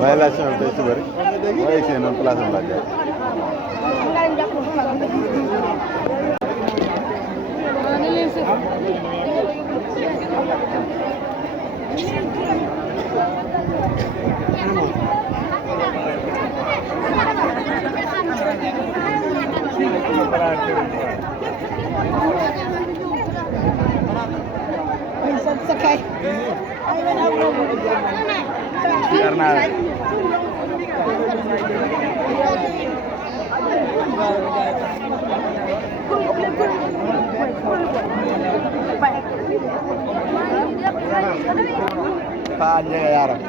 violation bi day ci bëri waaye seen noonu place am laaj Sakay. karena aja yaram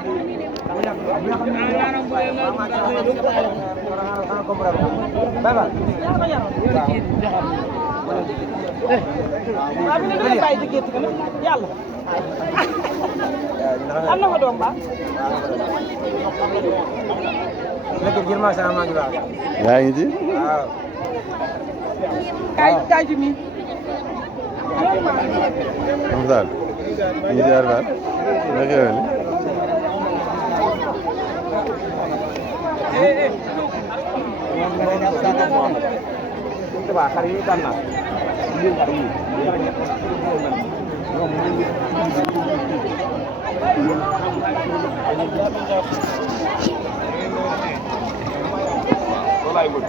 am na fa doom ba léegi jërëjëf sama maa ngi baax. yaa ngi ci waaw. kaay ci mi am daal ñu jaar daal na xewel Coba hari ini kan mas, ini hari ini. Mulai bu.